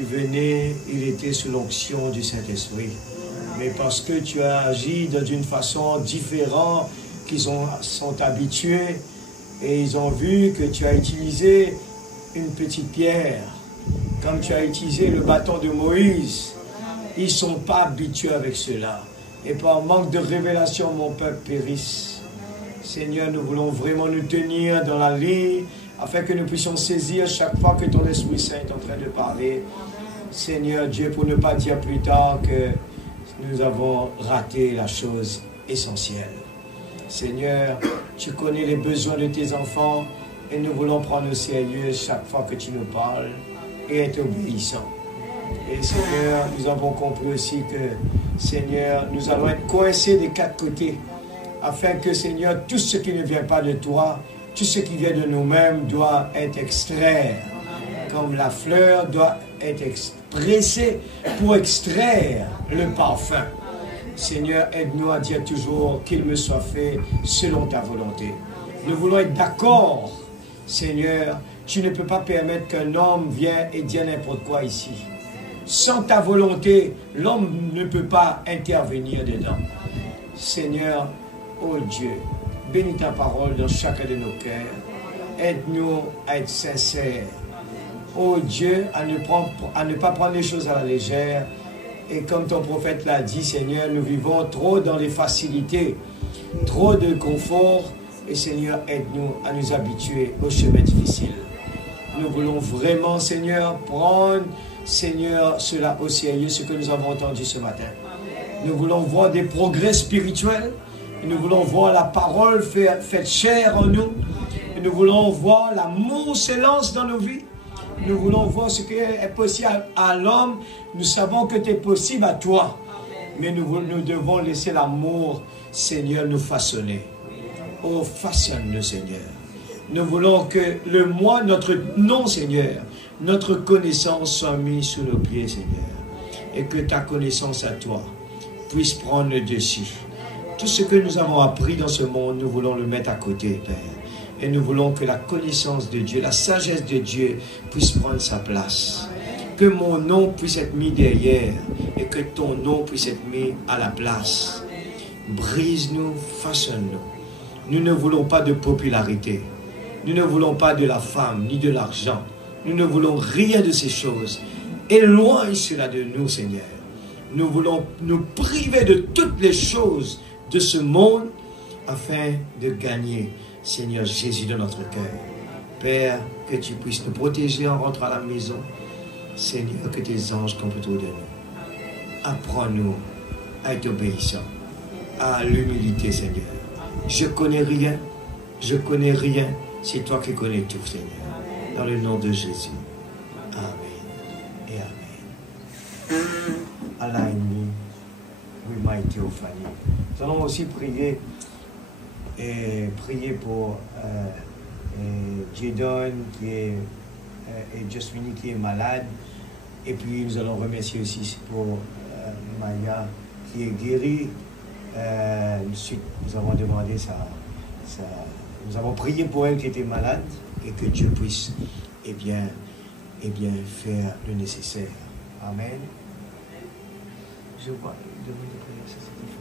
tu venais, il était sous l'onction du Saint-Esprit. Mais parce que tu as agi d'une façon différente, qu'ils sont habitués, et ils ont vu que tu as utilisé une petite pierre, comme tu as utilisé le bâton de Moïse. Ils ne sont pas habitués avec cela. Et par manque de révélation, mon peuple périsse. Seigneur, nous voulons vraiment nous tenir dans la ligne, afin que nous puissions saisir chaque fois que ton Esprit Saint est en train de parler. Seigneur Dieu, pour ne pas dire plus tard que nous avons raté la chose essentielle. Seigneur, tu connais les besoins de tes enfants et nous voulons prendre au sérieux chaque fois que tu nous parles et être obéissants. Et Seigneur, nous avons compris aussi que, Seigneur, nous allons être coincés des quatre côtés, afin que, Seigneur, tout ce qui ne vient pas de toi, tout ce qui vient de nous-mêmes doit être extrait, comme la fleur doit être pressée pour extraire le parfum. Seigneur, aide-nous à dire toujours qu'il me soit fait selon ta volonté. Nous voulons être d'accord, Seigneur. Tu ne peux pas permettre qu'un homme vienne et dise n'importe quoi ici. Sans ta volonté, l'homme ne peut pas intervenir dedans. Seigneur, oh Dieu, bénis ta parole dans chacun de nos cœurs. Aide-nous à être sincères. Oh Dieu, à ne pas prendre les choses à la légère. Et comme ton prophète l'a dit, Seigneur, nous vivons trop dans les facilités, trop de confort. Et Seigneur, aide-nous à nous habituer aux chemins difficiles. Nous voulons vraiment, Seigneur, prendre, Seigneur, cela au sérieux, ce que nous avons entendu ce matin. Nous voulons voir des progrès spirituels. Nous voulons voir la parole faite chair en nous. Et nous voulons voir l'amour s'élance dans nos vies. Nous voulons voir ce qui est possible à l'homme. Nous savons que c'est possible à toi. Mais nous devons laisser l'amour, Seigneur, nous façonner. Oh, façonne-nous, Seigneur. Nous voulons que le moi, notre nom, Seigneur, notre connaissance soit mise sous nos pieds, Seigneur. Et que ta connaissance à toi puisse prendre le dessus. Tout ce que nous avons appris dans ce monde, nous voulons le mettre à côté, Père. Et nous voulons que la connaissance de Dieu, la sagesse de Dieu puisse prendre sa place. Que mon nom puisse être mis derrière et que ton nom puisse être mis à la place. Brise-nous, façonne-nous. Nous ne voulons pas de popularité. Nous ne voulons pas de la femme ni de l'argent. Nous ne voulons rien de ces choses. Éloigne cela de nous, Seigneur. Nous voulons nous priver de toutes les choses de ce monde afin de gagner, Seigneur Jésus, dans notre cœur. Père, que tu puisses nous protéger en rentrant à la maison. Seigneur, que tes anges campent autour de nous. Apprends-nous à être obéissants, à l'humilité, Seigneur. Je connais rien, c'est toi qui connais tout, Seigneur. Dans le nom de Jésus. Amen et Amen. Align me with my Théophanie. Nous allons aussi prier pour Jadon et Justine qui est malade. Et puis nous allons remercier aussi pour Maya qui est guérie. Nous avons demandé nous avons prié pour elle qui était malade et que Dieu puisse faire le nécessaire. Amen. Je vois de prière, c'est ce qu'il faut.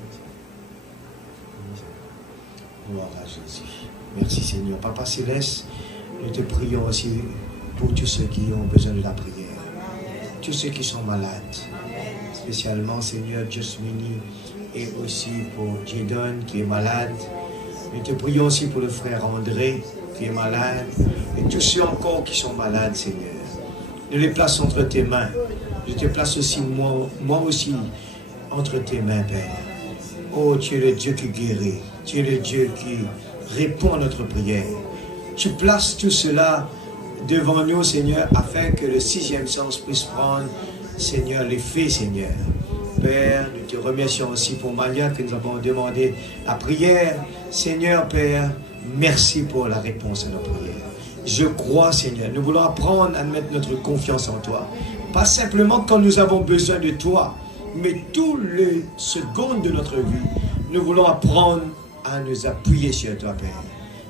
Gloire à Jésus. Merci Seigneur. Papa Céleste, nous te prions aussi pour tous ceux qui ont besoin de la prière. Tous ceux qui sont malades. Spécialement Seigneur Justine et aussi pour Jadon qui est malade. Nous te prions aussi pour le frère André qui est malade et tous ceux encore qui sont malades, Seigneur. Nous les plaçons entre tes mains. Je te place aussi, moi aussi, entre tes mains, Père. Oh, tu es le Dieu qui guérit. Tu es le Dieu qui répond à notre prière. Tu places tout cela devant nous, Seigneur, afin que le sixième sens puisse prendre, Seigneur, l'effet, Seigneur. Père, nous te remercions aussi pour Malia que nous avons demandé la prière. Seigneur, Père, merci pour la réponse à nos prières. Je crois, Seigneur, nous voulons apprendre à mettre notre confiance en toi. Pas simplement quand nous avons besoin de toi, mais toutes les secondes de notre vie, nous voulons apprendre à nous appuyer sur toi, Père.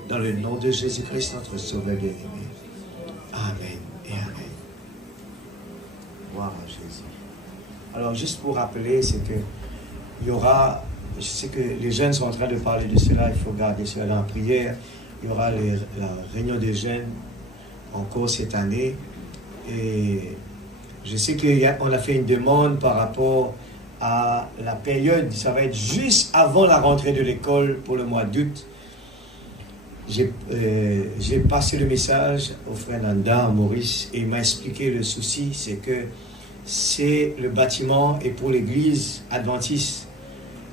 Dans le nom de Jésus-Christ, notre Sauveur bien-aimé. Amen et Amen. Gloire à Jésus. Alors, juste pour rappeler, c'est que il y aura, je sais que les jeunes sont en train de parler de cela, il faut garder cela dans la prière. Il y aura la réunion des jeunes encore cette année. Et je sais qu'on a fait une demande par rapport à la période, ça va être juste avant la rentrée de l'école pour le mois d'août. J'ai passé le message au frère Nanda, à Maurice, et il m'a expliqué le souci, c'est que c'est le bâtiment et pour l'église adventiste.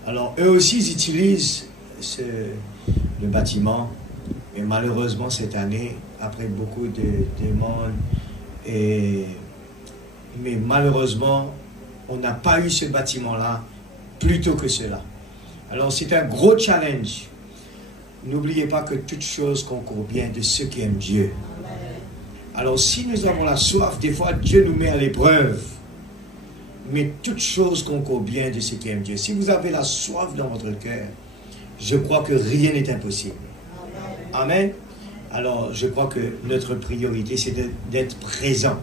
Alors eux aussi ils utilisent le bâtiment, mais malheureusement cette année, après beaucoup de demandes, mais malheureusement on n'a pas eu ce bâtiment-là plus tôt que cela. Alors c'est un gros challenge. N'oubliez pas que toute chose concourt bien de ceux qui aiment Dieu. Alors si nous avons la soif, des fois Dieu nous met à l'épreuve. Mais toute chose concourt bien de ceux qui aiment Dieu. Si vous avez la soif dans votre cœur, je crois que rien n'est impossible. Amen. Alors je crois que notre priorité c'est d'être présent.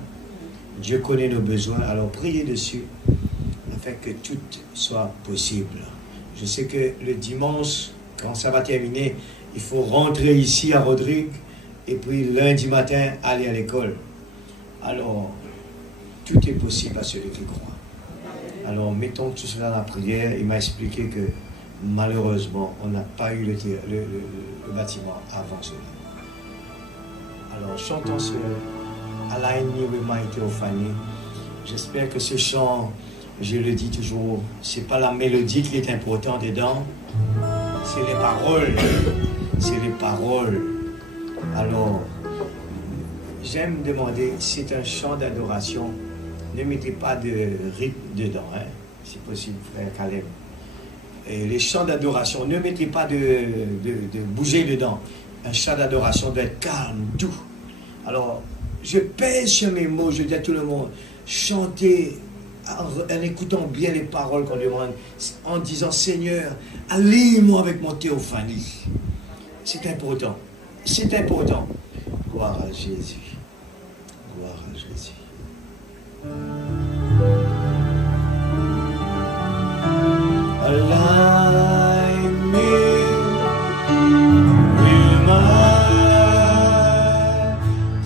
Dieu connaît nos besoins, alors priez dessus afin que tout soit possible. Je sais que le dimanche, quand ça va terminer, il faut rentrer ici à Rodrigue et puis lundi matin aller à l'école. Alors, tout est possible à celui qui croit. Alors, mettons tout cela dans la prière. Il m'a expliqué que malheureusement, on n'a pas eu le bâtiment avant cela. Alors, chantons ce Align Me With My Theophany. J'espère que ce chant, je le dis toujours, c'est pas la mélodie qui est importante dedans, c'est les paroles. C'est les paroles. Alors, j'aime demander, c'est un chant d'adoration. Ne mettez pas de rythme dedans, hein, si possible, frère Caleb. Et les chants d'adoration, ne mettez pas de bouger dedans. Un chant d'adoration doit être calme, doux. Alors, je pèse sur mes mots, je dis à tout le monde, chantez en écoutant bien les paroles qu'on demande, en disant, Seigneur, aligne-moi avec mon théophanie. C'est important. C'est important. Gloire à Jésus. Gloire à Jésus. Align me with my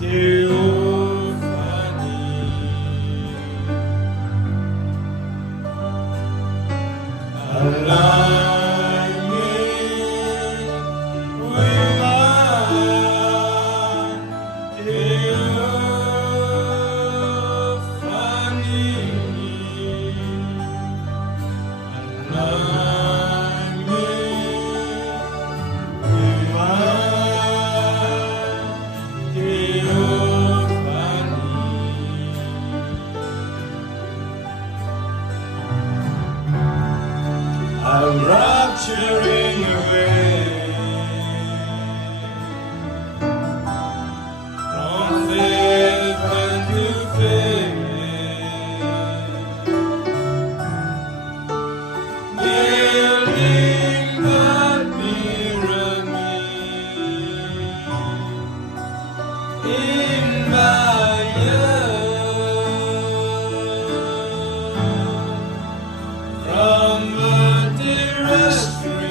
theophany. Align me with my theophany. Align me with my theophany. I'm rapturing away from faith unto faith, building God nearer me in my years from the terrestrial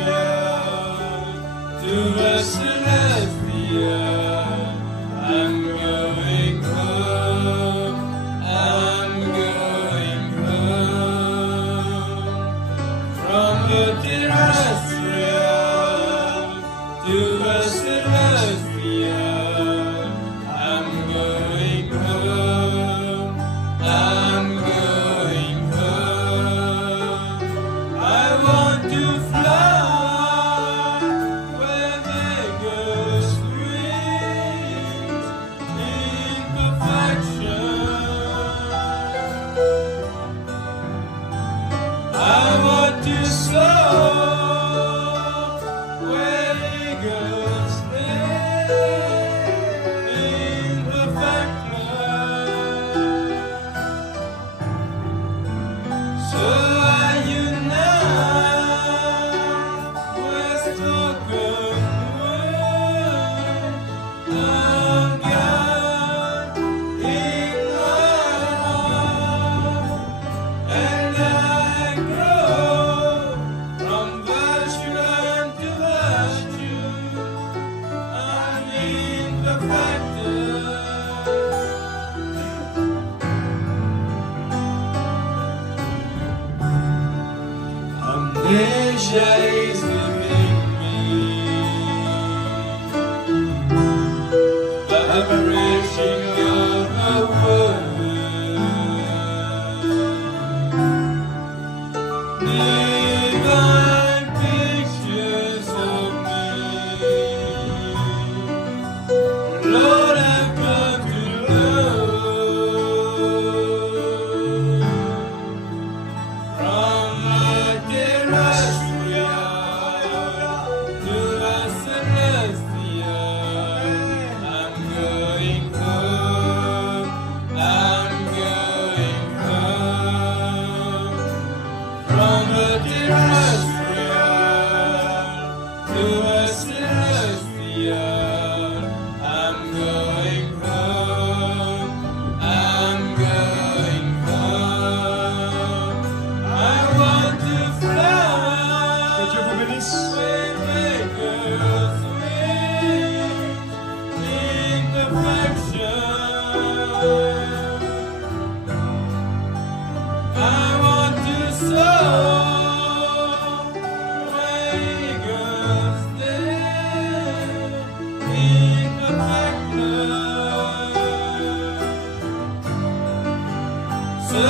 Asia is within me, vibration of the word, divine pictures of me. Lord, I've come to love from my terrestrial to the celestial. I'm going home, I'm going home. From the terrestrial to the celestial, I'm going home, I'm going home. I want to fly. Que Dieu vous bénisse. With eagle's wings in perfection. I want to soar where eagles dare in perfect love. So